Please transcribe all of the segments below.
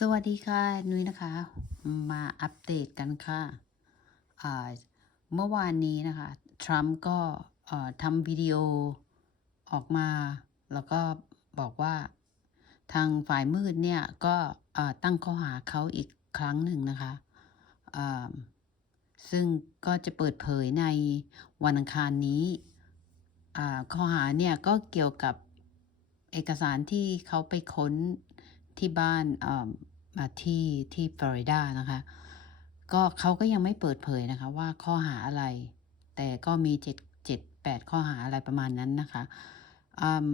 สวัสดีค่ะ นุ้ยนะคะ มาอัปเดตกันค่ะ เมื่อวานนี้นะคะ ทรัมป์ก็ทำวิดีโอออกมา แล้วก็บอกว่าทางฝ่ายมืดเนี่ย ก็ตั้งข้อหาเขาอีกครั้งหนึ่งนะคะซึ่งก็จะเปิดเผยในวันอังคารนี้ข้อหาเนี่ยก็เกี่ยวกับเอกสารที่เขาไปค้น ที่บ้านมาที่ที่ฟลอริดานะคะ ก็เขาก็ยังไม่เปิดเผยนะคะว่าข้อหาอะไร แต่ก็มีเจ็ดเจ็ดแปดข้อหาอะไรประมาณนั้นนะคะอืม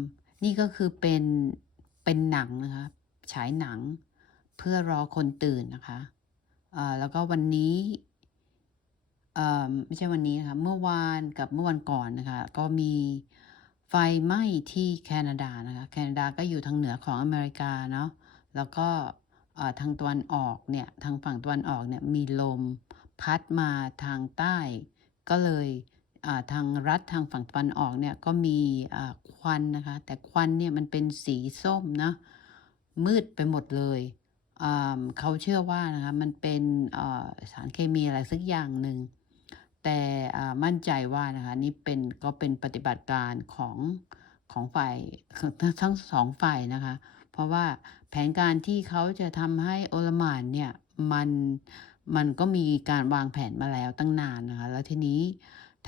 นี่ก็คือเป็นเป็นหนังนะคะฉายหนังเพื่อรอคนตื่นนะคะอ่าแล้วก็วันนี้อ่อไม่ใช่วันนี้นะคะเมื่อวานกับเมื่อวันก่อนนะคะก็มีไฟไหม้ที่แคนาดานะคะแคนาดาก็อยู่ทางเหนือของอเมริกาเนาะ แล้วก็ทางตะวันออกเนี่ยทางฝั่งตะวันออกเนี่ยมีลมพัดมาทางใต้ ก็เลยทางรัฐทางฝั่งตะวันออกเนี่ยก็มีควันนะคะ แต่ควันเนี่ยมันเป็นสีส้มนะมืดไปหมดเลยเขาเชื่อว่านะคะมันเป็นสารเคมีอะไรสักอย่างหนึ่งแต่มั่นใจว่านะคะนี่เป็นก็เป็นปฏิบัติการของของฝ่ายทั้งสองฝ่ายนะคะ เพราะว่าแผนการที่เขาจะทำให้โอลมานเนี่ยมันมันก็มีการวางแผนมาแล้วตั้งนานนะคะ แล้วทีนี้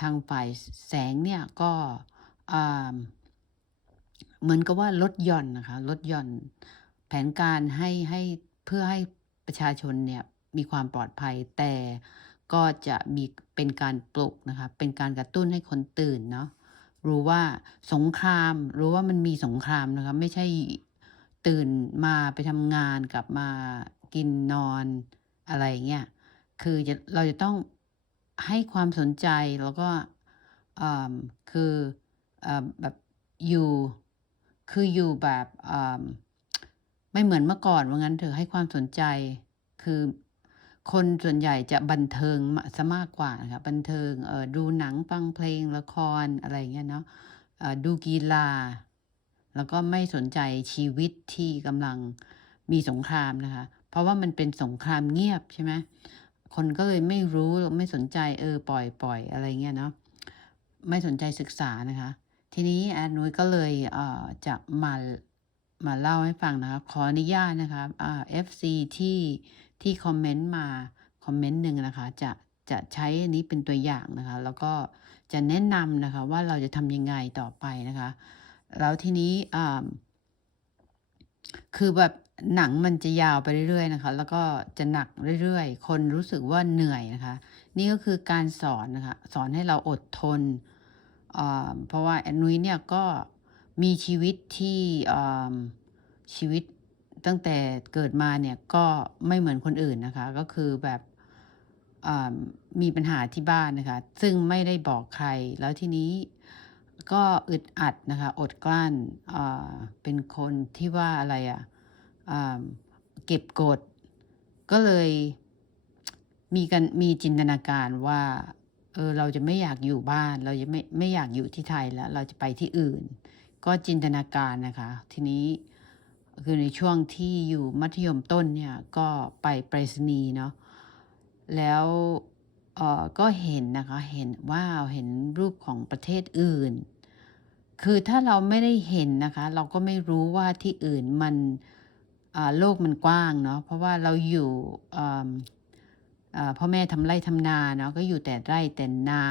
ทางฝ่ายแสงเนี่ยก็อ่าเหมือนกับว่าลดหย่อนนะคะลดหย่อนแผนการให้ให้เพื่อให้ประชาชนเนี่ยมีความปลอดภัยแต่ก็จะมีเป็นการปลุกนะคะเป็นการกระตุ้นให้คนตื่นเนาะรู้ว่าสงครามรู้ว่ามันมีสงครามนะคะไม่ใช่ ตื่นมาไปทำงานกลับมากินนอนอะไรเงี้ยคือจะเราจะต้องให้ความสนใจแล้วก็อ่าคืออ่าแบบอยู่คืออยู่แบบอ่าไม่เหมือนเมื่อก่อนว่างั้นเถอะให้ความสนใจ คือคนส่วนใหญ่จะบันเทิงมะซะมากกว่านะคะบันเทิงดูหนังฟังเพลงละครอะไรเงี้ยเนาะดูกีฬา แล้วก็ไม่สนใจชีวิตที่กำลังมีสงครามนะคะ เพราะว่ามันเป็นสงครามเงียบใช่ไหมคนก็เลยไม่รู้ไม่สนใจเออปล่อยปล่อยอะไรเงี้ยเนาะไม่สนใจศึกษานะคะ ทีนี้แอนนุ้ยก็เลยเอ่อจะมามาเล่าให้ฟังนะคะขออนุญาตนะคะอ่า FC ที่ที่คอมเมนต์มาคอมเมนต์หนึ่งนะคะ จะจะใช้อันนี้เป็นตัวอย่างนะคะ แล้วก็จะแนะนำนะคะว่าเราจะทำยังไงต่อไปนะคะ แล้วทีนี้คือแบบหนังมันจะยาวไปเรื่อยๆนะคะ แล้วก็จะหนักเรื่อยๆ คนรู้สึกว่าเหนื่อยนะคะ นี่ก็คือการสอนนะคะ สอนให้เราอดทน เพราะว่าแอนนุ้ยเนี่ยก็มีชีวิตที่ชีวิตตั้งแต่เกิดมาเนี่ยก็ไม่เหมือนคนอื่นนะคะ ก็คือแบบมีปัญหาที่บ้านนะคะ ซึ่งไม่ได้บอกใคร แล้วทีนี้ ก็อึดอัดนะคะอดกลั้นเป็นคนที่ว่าอะไรอะอ่าเก็บกด ก็เลยมีกันมีจินตนาการว่าเออเราจะไม่อยากอยู่บ้าน เราจะไม่ไม่อยากอยู่ที่ไทยแล้ว เราจะไปที่อื่น ก็จินตนาการนะคะ ทีนี้คือในช่วงที่อยู่มัธยมต้นเนี่ยก็ไปไปรษณีย์เนาะแล้วเออก็เห็นนะคะ เห็นว้าว เห็นรูปของประเทศอื่น คือถ้าเราไม่ได้เห็นนะคะ เราก็ไม่รู้ว่าที่อื่นมันโลกมันกว้างเนาะเพราะว่าเราอยู่พ่อแม่ทำไร่ทำนาเนาะก็อยู่แต่ไร่แต่นา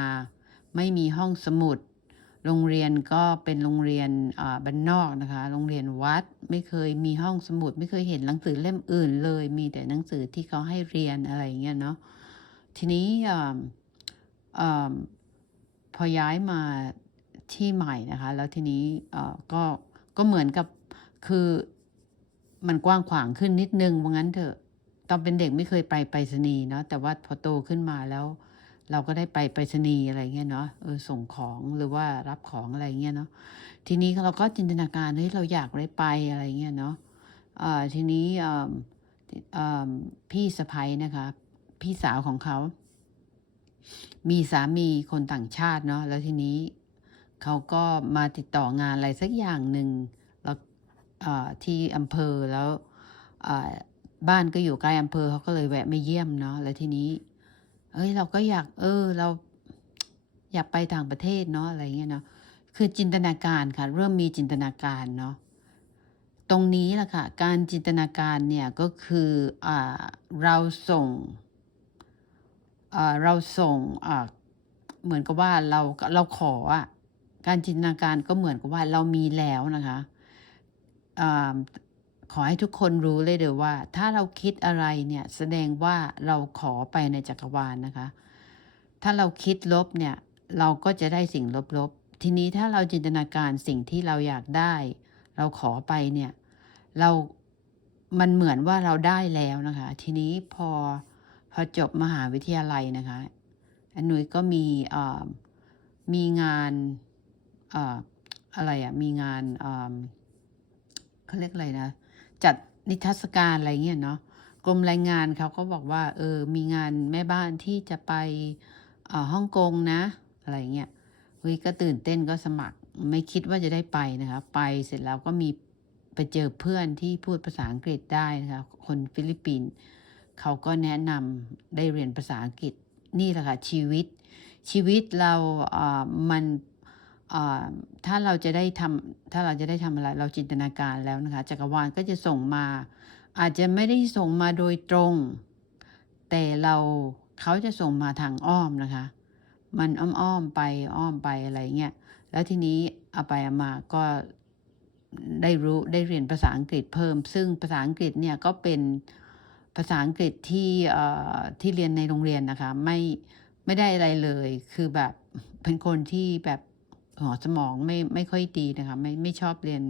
ไม่มีห้องสมุด โรงเรียนก็เป็นโรงเรียนบ้านนอกนะคะ โรงเรียนวัดไม่เคยมีห้องสมุด ไม่เคยเห็นหนังสือเล่มอื่นเลย มีแต่หนังสือที่เขาให้เรียนอะไรเงี้ยเนาะทีนี้ออพอย้ายมา ที่ใหม่นะคะ แล้วทีนี้ก็ก็เหมือนกับคือมันกว้างขวางขึ้นนิดนึงว่างั้นเถอะตอนเป็นเด็กไม่เคยไปไปรษณีย์เนาะแต่ว่าพอโตขึ้นมาแล้ว เราก็ได้ไปไปรษณีย์อะไรเงี้ยเนาะเออส่งของหรือว่ารับของอะไรเงี้ยเนาะทีนี้เราก็จินตนาการเฮ้ยเราอยากได้ไปอะไรเงี้ยเนาะอ่าทีนี้พี่สะพ้ยนะคะ พี่สาวของเขา มีสามีคนต่างชาติเนาะแล้วทีนี้ เขาก็มาติดต่องานอะไรสักอย่างหนึ่งแล้วที่อำเภอแล้วบ้านก็อยู่ใกล้อำเภอเขาก็เลยแวะมาเยี่ยมเนาะแล้วทีนี้ เอ้ยเราก็อยากเออเราอยากไปต่างประเทศเนาะอะไรเงี้ยเนาะคือจินตนาการค่ะ เริ่มมีจินตนาการเนาะตรงนี้แหละค่ะ การจินตนาการเนี่ยก็คืออเราส่งเราส่งเหมือนกับว่าเราเราขออะ การจินตนาการก็เหมือนกับว่าเรามีแล้วนะคะอขอให้ทุกคนรู้เลยเดี๋ยวว่า ถ้าเราคิดอะไรเนี่ยแสดงว่าเราขอไปในจักรวาลนะคะ ถ้าเราคิดลบเนี่ยเราก็จะได้สิ่งลบๆ ทีนี้ถ้าเราจินตนาการสิ่งที่เราอยากได้ เราขอไปเนี่ยเรา มันเหมือนว่าเราได้แล้วนะคะ ทีนี้พอพอจบมหาวิทยาลัยนะคะอันนุ้ยก็มีมีงาน อะไรอะมีงานเขาเรียกอะไรนะ จัดนิทรรศการอะไรเงี้ยเนาะกรมแรงงานเขาก็บอกว่า เออ มีงานแม่บ้านที่จะไปฮ่องกงนะ อะไรเงี้ยเฮ้ยก็ตื่นเต้นก็สมัครไม่คิดว่าจะได้ไปนะคะไปเสร็จแล้วก็มีไปเจอเพื่อนที่พูดภาษาอังกฤษได้นะคะคนฟิลิปปินส์เขาก็แนะนำได้เรียนภาษาอังกฤษนี่แหละค่ะชีวิตชีวิตเราอ่ามัน ถ้าเราจะได้ทำถ้าเราจะได้ทำอะไร เราจินตนาการแล้วนะคะจักรวาลก็จะส่งมา อาจจะไม่ได้ส่งมาโดยตรง แต่เราเขาจะส่งมาทางอ้อมนะคะ มันอ้อมๆไปอ้อมไปอะไรเงี้ยแล้วทีนี้เอาไปเอามาก็ได้รู้ได้เรียนภาษาอังกฤษเพิ่ม ซึ่งภาษาอังกฤษเนี่ยก็เป็นภาษาอังกฤษที่ที่เรียนในโรงเรียนนะคะ ไม่ไม่ได้อะไรเลย คือแบบเป็นคนที่แบบ สมองไม่ไม่ค่อยดีนะคะไม่ไม่ชอบเรียน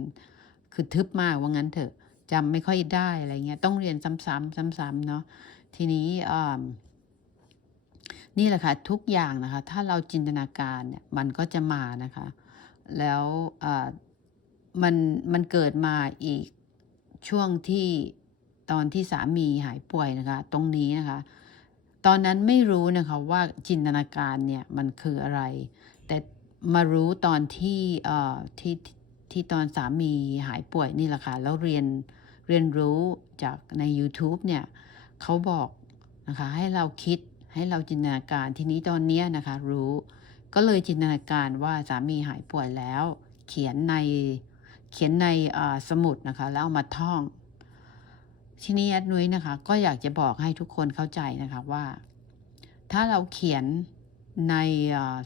คือทึบมากว่างั้นเถอะจำไม่ค่อยได้อะไรเงี้ยต้องเรียนซ้ำๆซ้ำๆเนาะทีนี้อ่านี่แหละค่ะทุกอย่างนะคะ ถ้าเราจินตนาการเนี่ยมันก็จะมานะคะ แล้วอ่ามันมันเกิดมาอีกช่วงที่ตอนที่สามีหายป่วยนะคะ ตรงนี้นะคะ ตอนนั้นไม่รู้นะคะว่าจินตนาการเนี่ยมันคืออะไร แต่ มารู้ตอนที่เอ่อที่ที่ตอนสามีหายป่วยนี่แหละค่ะ แล้วเรียนเรียนรู้จากใน YouTube เนี่ยเขาบอกนะคะให้เราคิดให้เราจินตนาการทีนี้ตอนเนี้ยนะคะรู้ ก็เลยจินตนาการว่าสามีหายป่วยแล้ว เขียนในเขียนในสมุดนะคะ แล้วเอามาท่อง ทีนี้แอดนุ้ยนะคะ ก็อยากจะบอกให้ทุกคนเข้าใจนะคะว่า ถ้าเราเขียนใน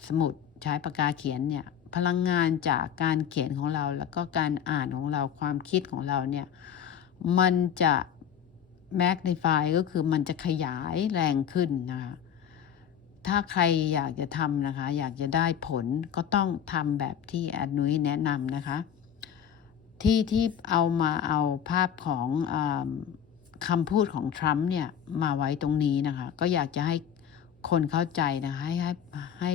สมุด ใช้ปากกาเขียนเนี่ยพลังงานจากการเขียนของเรา แล้วก็การอ่านของเราความคิดของเราเนี่ยมันจะ magnify ก็คือมันจะขยายแรงขึ้นนะคะถ้าใครอยากจะทำนะคะ อยากจะได้ผลก็ต้องทำแบบที่แอดนุ้ยแนะนำนะคะ ที่ที่เอามาเอาภาพของอคำพูดของทรัมป์เนี่ยมาไว้ตรงนี้นะคะ ก็อยากจะให้คนเข้าใจนะคะให้ให้ให้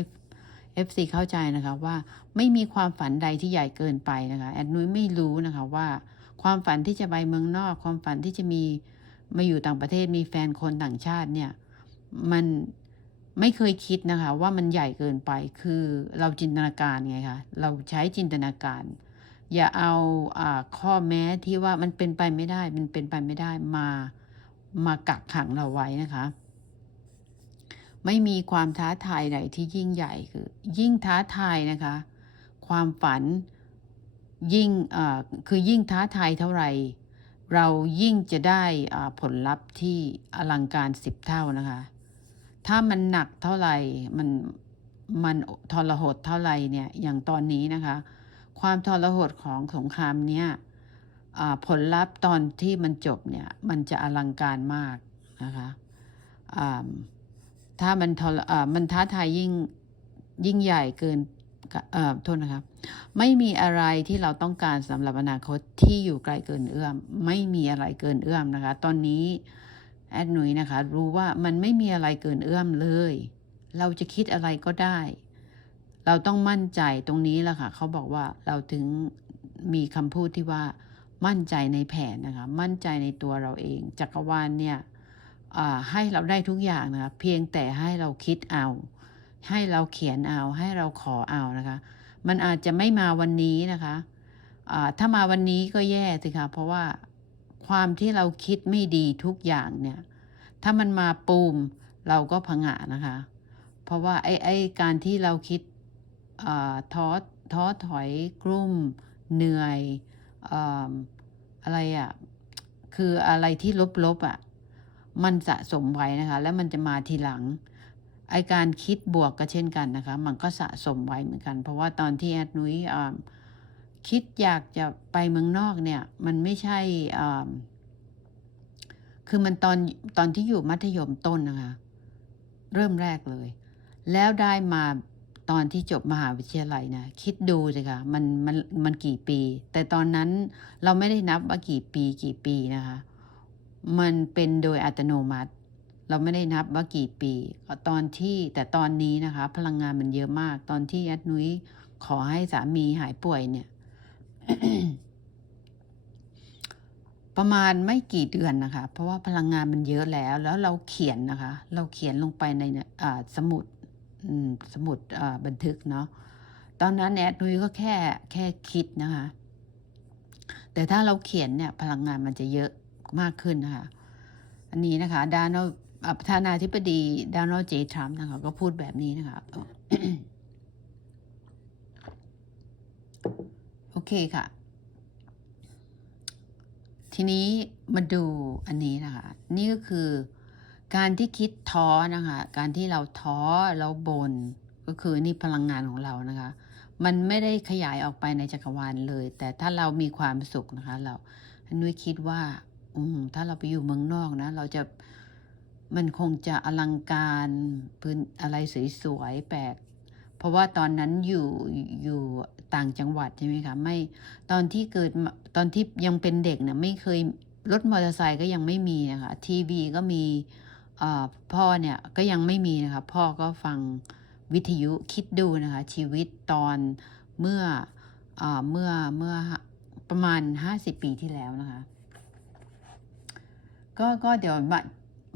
FC เข้าใจนะคะว่าไม่มีความฝันใดที่ใหญ่เกินไปนะคะแอดนุ้ยไม่รู้นะคะว่า ความฝันที่จะไปเมืองนอก ความฝันที่จะมีมาอยู่ต่างประเทศมีแฟนคนต่างชาติเนี่ยมันไม่เคยคิดนะคะว่ามันใหญ่เกินไปคือเราจินตนาการไงคะเราใช้จินตนาการ อย่าเอาอาข้อแม้ที่ว่ามันเป็นไปไม่ได้ มันเป็นไปไม่ได้มามากักขังเราไว้นะคะ ไม่มีความท้าทายใดที่ยิ่งใหญ่คือ ยิ่งท้าทายนะคะ ความฝันยิ่งคือยิ่งท้าทายเท่าไหร่ เรายิ่งจะได้ผลลัพธ์ที่อลังการสิบเท่านะคะ ถ้ามันหนักเท่าไหร่มันมันทรหดเท่าไหร่เนี่ยอย่างตอนนี้นะคะ ความทรหดของสงครามเนี่ยผลลัพธ์ตอนที่มันจบเนี่ยมันจะอลังการมากนะคะ ถ้ามันทรมันท้าทายยิ่งยิ่งใหญ่เกินเอ่อโทษนะครับ ไม่มีอะไรที่เราต้องการสำหรับอนาคตที่อยู่ไกลเกินเอื้อม ไม่มีอะไรเกินเอื้อมนะคะ ตอนนี้แอดหนุยนะคะ รู้ว่ามันไม่มีอะไรเกินเอื้อมเลย เราจะคิดอะไรก็ได้ เราต้องมั่นใจตรงนี้แหละค่ะเขาบอกว่าเราถึงมีคำพูดที่ว่ามั่นใจในแผนนะคะ มั่นใจในตัวเราเอง จักรวาลเนี่ย ให้เราได้ทุกอย่างนะคะเพียงแต่ให้เราคิดเอา ให้เราเขียนเอา ให้เราขอเอานะคะ มันอาจจะไม่มาวันนี้นะคะถ้ามาวันนี้ก็แย่สิคะเพราะว่าความที่เราคิดไม่ดีทุกอย่างเนี่ย ถ้ามันมาปูมเราก็ผงะนะคะ เพราะว่าไอ้ไอ้การที่เราคิดท้อท้อถอยกลุ้มเหนื่อยออะไรอะ่ะคืออะไรที่ลบๆอะ่ะ มันสะสมไว้นะคะ แล้วมันจะมาทีหลังไอการคิดบวกก็เช่นกันนะคะ มันก็สะสมไว้เหมือนกัน เพราะว่าตอนที่แอดนุ้ยคิดอยากจะไปเมืองนอกเนี่ย มันไม่ใช่คือมันตอนตอนที่อยู่มัธยมต้นนะคะ เริ่มแรกเลย แล้วได้มาตอนที่จบมหาวิทยาลัยนะคิดดูสิคะมันมันมันกี่ปี แต่ตอนนั้นเราไม่ได้นับว่ากี่ปีกี่ปีนะคะ มันเป็นโดยอัตโนมัติ เราไม่ได้นับว่ากี่ปีตอนที่แต่ตอนนี้นะคะ พลังงานมันเยอะมาก ตอนที่แอดนุ้ยขอให้สามีหายป่วยเนี่ย ประมาณไม่กี่เดือนนะคะ เพราะว่าพลังงานมันเยอะแล้ว แล้วเราเขียนนะคะ เราเขียนลงไปในสมุดสมุดบันทึกเนาะตอนนั้นแอดนุ้ยก็แค่แค่คิดนะคะ แต่ถ้าเราเขียนเนี่ย พลังงานมันจะเยอะ มากขึ้นนะคะ อันนี้นะคะดานอลประธานาธิบดีดานอลเจทรัมป์นะคะ ก็พูดแบบนี้นะคะ โอเคค่ะ ทีนี้มาดูอันนี้นะคะ นี่ก็คือการที่คิดท้อนะคะ การที่เราท้อเราบน่นก็คือนี่พลังงานของเรานะคะ มันไม่ได้ขยายออกไปในจักรวาลเลย แต่ถ้าเรามีความสุขนะคะ เรานุ้ยคิดว่า ถ้าเราไปอยู่เมืองนอกนะ เราจะมันคงจะอลังการพื้นอะไรสวยๆแปลกเพราะว่าตอนนั้นอยู่อยู่ต่างจังหวัดใช่ไหมคะไม่ตอนที่เกิดตอนที่ยังเป็นเด็กเนี่ยไม่เคยรถมอเตอร์ไซค์ก็ยังไม่มีนะคะทีวีก็มีพ่อเนี่ยก็ยังไม่มีนะคะพ่อก็ฟังวิทยุคิดดูนะคะ ชีวิตตอนเมื่ออเมื่อเมื่อประมาณ 50 ปีที่แล้วนะคะ ก็ก็เดี๋ยวมา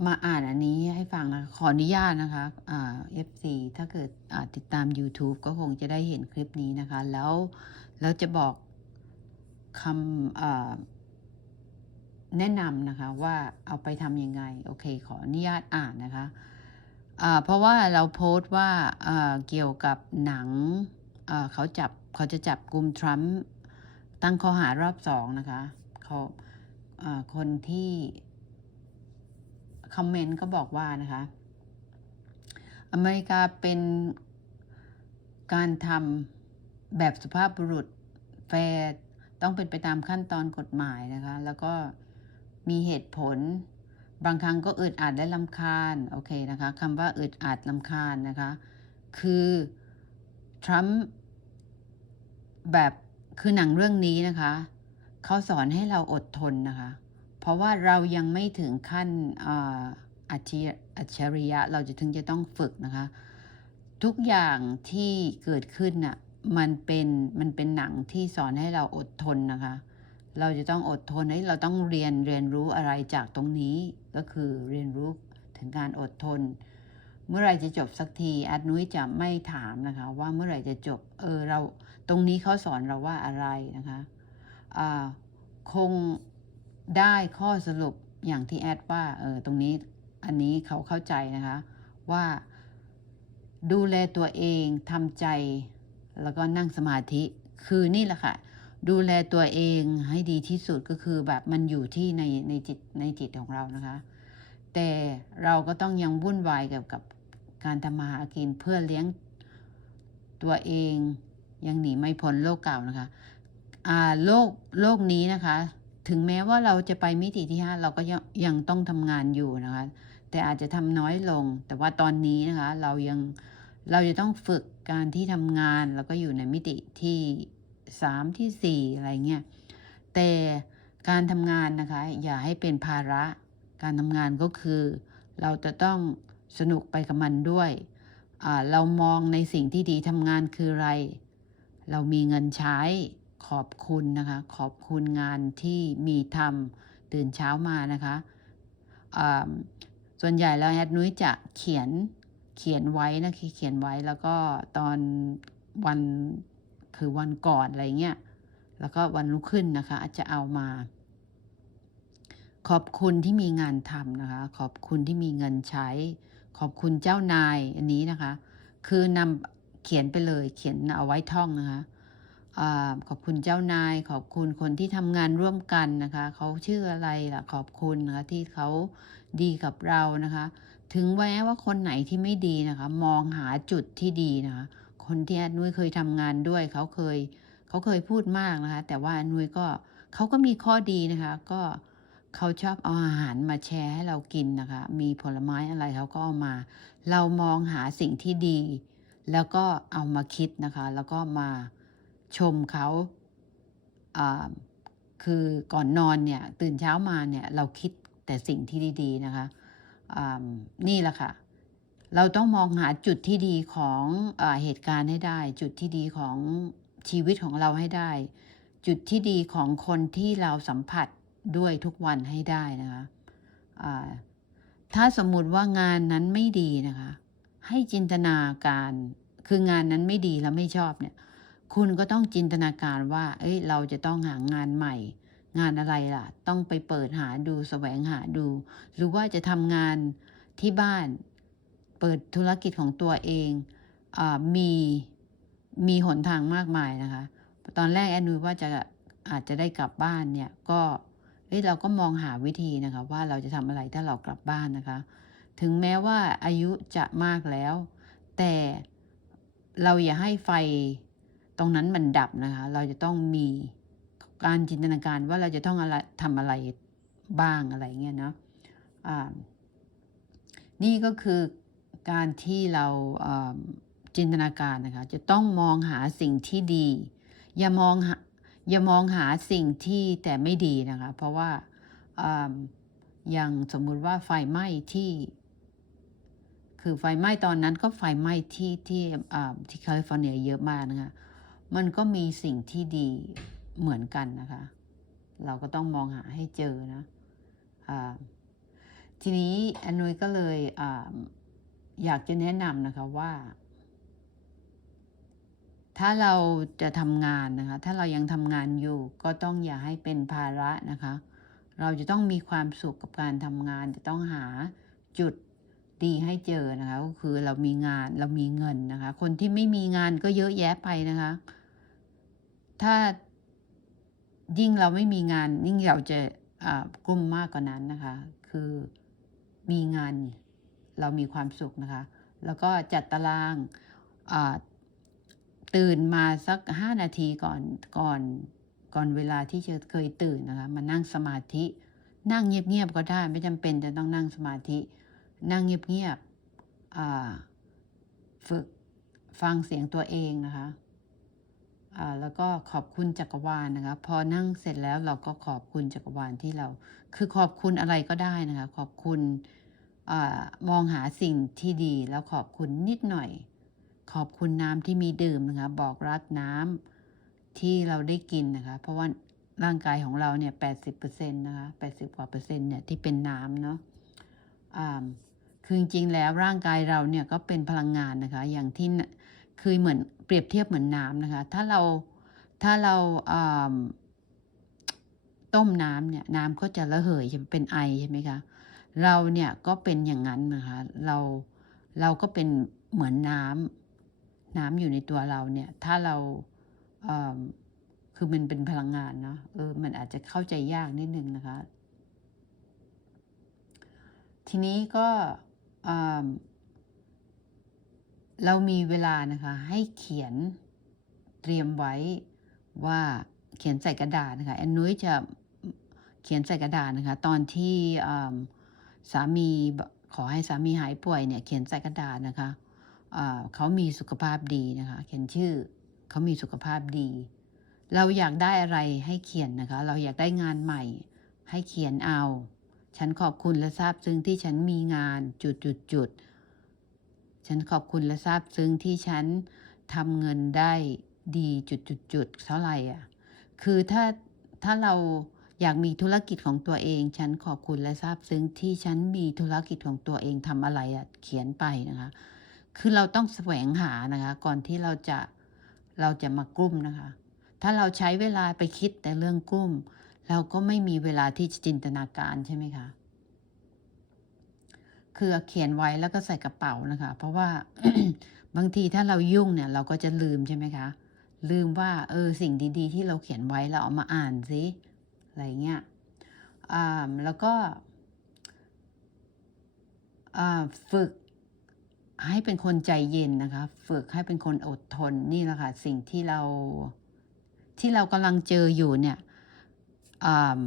มาอ่านอันนี้ให้ฟังนะขออนุญาตนะคะอ่า FC ถ้าเกิดติดตาม YouTube ก็คงจะได้เห็นคลิปนี้นะคะ แล้วแล้วจะบอกคำแนะนำนะคะว่าเอาไปทำยังไง โอเค ขออนุญาตอ่านนะคะอ่าเพราะว่าเราโพสต์ว่าเกี่ยวกับหนังเขาจับเขาจะจับกลุ่มทรัมป์ตั้งข้อหารอบสองนะคะเขาคนที่ คอมเมนต์ก็บอกว่านะคะ อเมริกาเป็นการทำแบบสุภาพบุรุษแฟร์ต้องเป็นไปตามขั้นตอนกฎหมายนะคะ แล้วก็มีเหตุผลบางครั้งก็อึดอัดและลำคาญโอเคนะคะคำว่าอึดอัดลำคาญนะคะ คือทรัมป์แบบคือหนังเรื่องนี้นะคะ เขาสอนให้เราอดทนนะคะ ราะว่าเรายังไม่ถึงขั้นอัจฉริอัจฉริยะเราจะถึงจะต้องฝึกนะคะ ทุกอย่างที่เกิดขึ้นน่ะมันเป็นมันเป็นหนังที่สอนให้เราอดทนนะคะ เราจะต้องอดทนให้เราต้องเรียนเรียนรู้อะไรจากตรงนี้ก็คือเรียนรู้ถึงการอดทน เมื่อไรจะจบสักทีอดนุ้ยจะไม่ถามนะคะ ว่าเมื่อไรจะจบเออเราตรงนี้เขาสอนเราว่าอะไรนะคะอ่าคง ได้ข้อสรุปอย่างที่แอดว่าเออตรงนี้อันนี้เขาเข้าใจนะคะว่าดูแลตัวเองทำใจ แล้วก็นั่งสมาธิคือนี่แหละค่ะ ดูแลตัวเองให้ดีที่สุดก็คือแบบมันอยู่ที่ในในจิตในจิตของเรานะคะ แต่เราก็ต้องยังวุ่นวายกับกับการทำมาหากินเพื่อเลี้ยงตัวเองยังหนีไม่พ้นโลกเก่านะคะอ่าโลกโลกนี้นะคะ ถึงแม้ว่าเราจะไปมิติที่ห้าเราก็ยังยังต้องทำงานอยู่นะคะ แต่อาจจะทำน้อยลง แต่ว่าตอนนี้นะคะ เรายังเราจะต้องฝึกการที่ทำงานแล้วก็อยู่ในมิติที่สามที่สี่อะไรเงี้ยแต่การทำงานนะคะ อย่าให้เป็นภาระ การทำงานก็คือ เราจะต้องสนุกไปกับมันด้วยเรามองในสิ่งที่ดีทำงานคืออะไร เรามีเงินใช้ ขอบคุณนะคะ ขอบคุณงานที่มีทำตื่นเช้ามานะคะส่วนใหญ่แล้วแอดนุ้ยจะเขียนเขียนไว้นะเขียนไว้แล้วก็ตอนวันคือวันก่อนอะไรเงี้ยแล้วก็วันรุ่งขึ้นนะคะ อาจจะเอามา ขอบคุณที่มีงานทำนะคะ ขอบคุณที่มีเงินใช้ ขอบคุณเจ้านายอันนี้นะคะ คือนำเขียนไปเลย เขียนเอาไว้ท่องนะคะ อขอบคุณเจ้านาย ขอบคุณคนที่ทำงานร่วมกันนะคะเขาชื่ออะไรล่ะขอบคุณนะคะที่เขาดีกับเรานะคะ ถึงแม้ว่าคนไหนที่ไม่ดีนะคะ มองหาจุดที่ดีนะคะ คนที่อนุ้ยเคยทำงานด้วยเขาเคยเขาเคยพูดมากนะคะ แต่ว่าอานุ้ยก็เขาก็มีข้อดีนะคะ ก็เขาชอบเอาอาหารมาแชร์ให้เรากินนะคะ มีผลไม้อะไรเขาก็เอามา เรามองหาสิ่งที่ดี แล้วก็เอามาคิดนะคะ แล้วก็มา ชมเขาคือก่อนนอนเนี่ยตื่นเช้ามาเนี่ยเราคิดแต่สิ่งที่ดี ๆ นะคะนี่แหละค่ะ เราต้องมองหาจุดที่ดีของอเหตุการณ์ให้ได้ จุดที่ดีของชีวิตของเราให้ได้ จุดที่ดีของคนที่เราสัมผัสด้วยทุกวันให้ได้นะคะถ้าสมมุติว่างานนั้นไม่ดีนะคะ ให้จินตนาการคืองานนั้นไม่ดีแล้วไม่ชอบเนี่ย คุณก็ต้องจินตนาการว่า เอ้ย เราจะต้องหางานใหม่ งานอะไรล่ะ ต้องไปเปิดหาดูแสวงหาดู หรือว่าจะทำงานที่บ้าน เปิดธุรกิจของตัวเองอามี มีหนทางมากมายนะคะ ตอนแรกแอนนูว่าจะอาจจะได้กลับบ้านเนี่ย ก็เอ้ยเราก็มองหาวิธีนะคะ ว่าเราจะทำอะไรถ้าเรากลับบ้านนะคะ ถึงแม้ว่าอายุจะมากแล้ว แต่เราอย่าให้ไฟ ตรงนั้นมันดับนะคะ เราจะต้องมีการจินตนาการว่าเราจะต้องอะไรทำอะไรบ้างอะไรเงี้ยเนาะนี่ก็คือการที่เราจินตนาการนะคะ จะต้องมองหาสิ่งที่ดี อย่ามองอย่ามองหาสิ่งที่แต่ไม่ดีนะคะ เพราะว่าอย่างสมมุติว่าไฟไหม้ที่คือไฟไหม้ตอนนั้นก็ไฟไหม้ที่ที่ที่แคลิฟอร์เนียเยอะมากนะคะ มันก็มีสิ่งที่ดีเหมือนกันนะคะ เราก็ต้องมองหาให้เจอนะอ่าทีนี้อนนุยก็เลยออยากจะแนะนำนะคะว่า ถ้าเราจะทำงานนะคะ ถ้าเรายังทำงานอยู่ก็ต้องอย่าให้เป็นภาระนะคะ เราจะต้องมีความสุขกับการทำงาน จะต้องหาจุดดีให้เจอนะคะ ก็คือเรามีงานเรามีเงินนะคะ คนที่ไม่มีงานก็เยอะแยะไปนะคะ ถ้ายิ่งเราไม่มีงานยิ่งเราจะกลุ้มมากกว่านั้นนะคะ คือมีงานเรามีความสุขนะคะ แล้วก็จัดตารางตื่นมาสักห้านาทีก่อนก่อนก่อนเวลาที่จะเคยตื่นนะคะมานั่งสมาธินั่งเงียบๆก็ได้ไม่จำเป็นจะต้องนั่งสมาธิ นั่งเงียบๆฝึกฟังเสียงตัวเองนะคะ แล้วก็ขอบคุณจักรวาลนะคะ พอนั่งเสร็จแล้วเราก็ขอบคุณจักรวาลที่เรา คือขอบคุณอะไรก็ได้นะคะ ขอบคุณอมองหาสิ่งที่ดีแล้วขอบคุณนิดหน่อย ขอบคุณน้ำที่มีดื่มนะคะ บอกรักน้ำที่เราได้กินนะคะ เพราะว่าร่างกายของเราเนี่ยแปดสิบเปอร์เซ็นต์นะคะแปดสิบกว่าเปอร์เซ็นต์เนี่ยที่เป็นน้ำเนาะคือจริงๆแล้วร่างกายเราเนี่ยก็เป็นพลังงานนะคะ อย่างที่ คือเหมือนเปรียบเทียบเหมือนน้ำนะคะ ถ้าเราถ้าเราต้มน้ำเนี่ยน้ำก็จะระเหยจะเป็นไอใช่ไหมคะเราเนี่ยก็เป็นอย่างนั้นนะคะเราเราก็เป็นเหมือนน้ำน้ำอยู่ในตัวเราเนี่ยถ้าเราคือมันเป็นพลังงานเนาะเออมันอาจจะเข้าใจยากนิดนึงนะคะ ทีนี้ก็ เรามีเวลานะคะให้เขียนเตรียมไว้ว่าเขียนใส่กระดาษนะคะแอนนุ้ยจะเขียนใส่กระดาษนะคะ ตอนที่สามีขอให้สามีหายป่วยเนี่ยเขียนใส่กระดาษนะคะเขามีสุขภาพดีนะคะ เขียนชื่อเขามีสุขภาพดี เราอยากได้อะไรให้เขียนนะคะ เราอยากได้งานใหม่ ให้เขียนเอา ฉันขอบคุณและซาบซึ้งที่ฉันมีงานจุดจุดจุด ฉันขอบคุณและซาบซึ้งที่ฉันทำเงินได้ดีจุดจุดจุดเท่าไหร่อะ คือถ้าถ้าเราอยากมีธุรกิจของตัวเอง ฉันขอบคุณและซาบซึ้งที่ฉันมีธุรกิจของตัวเองทำอะไรอะเขียนไปนะคะ คือเราต้องแสวงหานะคะ ก่อนที่เราจะเราจะมากลุ้มนะคะ ถ้าเราใช้เวลาไปคิดแต่เรื่องกลุ้ม เราก็ไม่มีเวลาที่จะจินตนาการใช่ไหมคะ คือเขียนไว้แล้วก็ใส่กระเป๋านะคะ เพราะว่าบางทีถ้าเรายุ่งเนี่ยเราก็จะลืมใช่ไหมคะ ลืมว่าเออสิ่งดีๆ ที่เราเขียนไว้เราเอามาอ่านสิอะไรเงี้ยอ่าแล้วก็อ่าฝึกให้เป็นคนใจเย็นนะคะ ฝึกให้เป็นคนอดทนนี่แหละค่ะสิ่งที่เราที่เรากำลังเจออยู่เนี่ยอ่า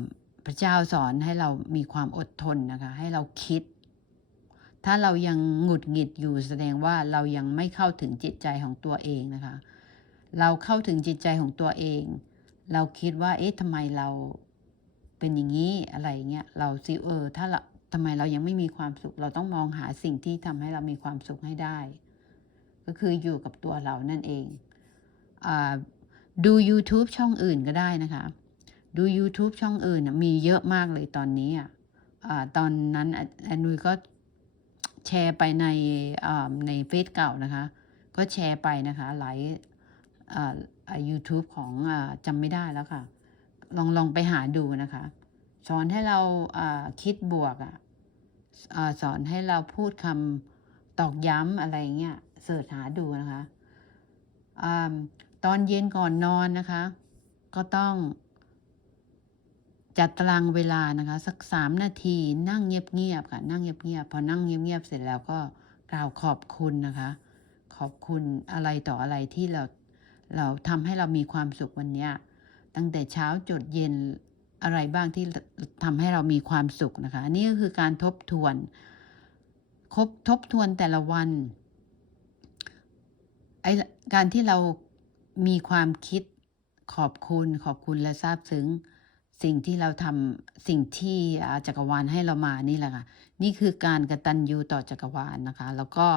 พระเจ้าสอนให้เรามีความอดทนนะคะ ให้เราคิด ถ้าเรายังหงุดหงิดอยู่แสดงว่าเรายังไม่เข้าถึงจิตใจของตัวเองนะคะ เราเข้าถึงจิตใจของตัวเอง เราคิดว่า เอ๊ะทำไมเราเป็นอย่างนี้อะไรเงี้ย เราซิเออ ถ้าเราทำไมเรายังไม่มีความสุข เราต้องมองหาสิ่งที่ทำให้เรามีความสุขให้ได้ ก็คืออยู่กับตัวเรานั่นเองอดู YouTube ช่องอื่นก็ได้นะคะ ดู YouTube ช่องอื่นมีเยอะมากเลยตอนนี้อะตอนนั้นแอนนุยก็ แชร์ไปในในเฟซเก่านะคะ ก็แชร์ไปนะคะหลายยูทูบของอจำไม่ได้แล้วค่ะ ลองลองไปหาดูนะคะสอนให้เราคิดบวกอะสอนให้เราพูดคำตอกย้ำอะไรเงี้ยเสิร์ชหาดูนะคะอตอนเย็นก่อนนอนนะคะ ก็ต้อง จัดตารางเวลานะคะ สักสามนาทีนั่งเงียบๆค่ะนั่งเงียบๆพอนั่งเงียบๆเสร็จแล้วก็กล่าวขอบคุณนะคะ ขอบคุณอะไรต่ออะไรที่เราเราทำให้เรามีความสุขวันนี้ตั้งแต่เช้าจดเย็นอะไรบ้างที่ทำให้เรามีความสุขนะคะ นี่ก็คือการทบทวนครบทบทวนแต่ละวันไอการที่เรามีความคิดขอบคุณขอบคุณและซาบซึ้ง สิ่งที่เราทำสิ่งที่จักรวาลให้เรามานี่แหละค่ะ นี่คือการกระตันยูต่อจักรวาลนะคะ แล้วก็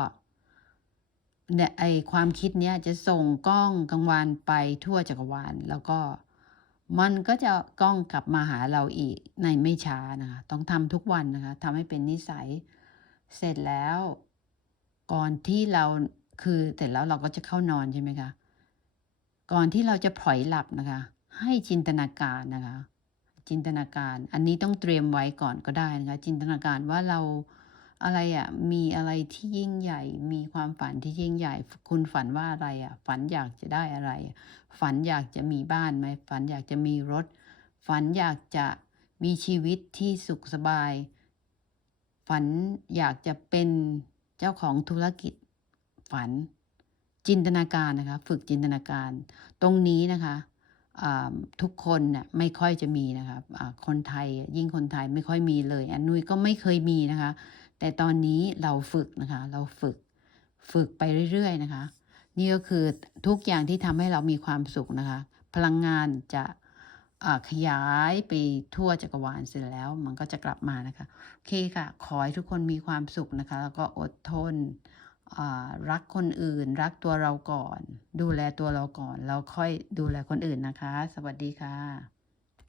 เนี่ยไอความคิดเนี้ยจะส่งกล้องกังวานไปทั่วจักรวาล แล้วก็มันก็จะกล้องกลับมาหาเราอีกในไม่ช้านะคะต้องทำทุกวันนะคะทำให้เป็นนิสัยเสร็จแล้ว ก่อนที่เราคือเสร็จแล้วเราก็จะเข้านอนใช่ไหมคะก่อนที่เราจะพลอยหลับนะคะ ให้จินตนาการนะคะ จินตนาการ อันนี้ต้องเตรียมไว้ก่อนก็ได้นะคะ จินตนาการว่าเราอะไรอะ่ะมีอะไรที่ยิ่งใหญ่ มีความฝันที่ยิ่งใหญ่ คุณฝันว่าอะไรอะ่ะ ฝันอยากจะได้อะไร ฝันอยากจะมีบ้านไหมฝันอยากจะมีรถ ฝันอยากจะมีชีวิตที่สุขสบาย ฝันอยากจะเป็นเจ้าของธุรกิจ ฝัน จินตนาการนะคะ ฝึกจินตนาการ ตรงนี้นะคะ ทุกคนเน่ยไม่ค่อยจะมีนะคะคนไทยยิ่งคนไทยไม่ค่อยมีเลยอันนุยก็ไม่เคยมีนะคะ แต่ตอนนี้เราฝึกนะคะ เราฝึกฝึกไปเรื่อย ๆ นะคะ นี่ก็คือทุกอย่างที่ทำให้เรามีความสุขนะคะ พลังงานจะขยายไปทั่วจักรวาลเสร็จแล้วมันก็จะกลับมานะคะโอเคค่ะ ขอให้ทุกคนมีความสุขนะคะ แล้วก็อดทน รักคนอื่น รักตัวเราก่อน ดูแลตัวเราก่อน เราค่อยดูแลคนอื่นนะคะ สวัสดีค่ะ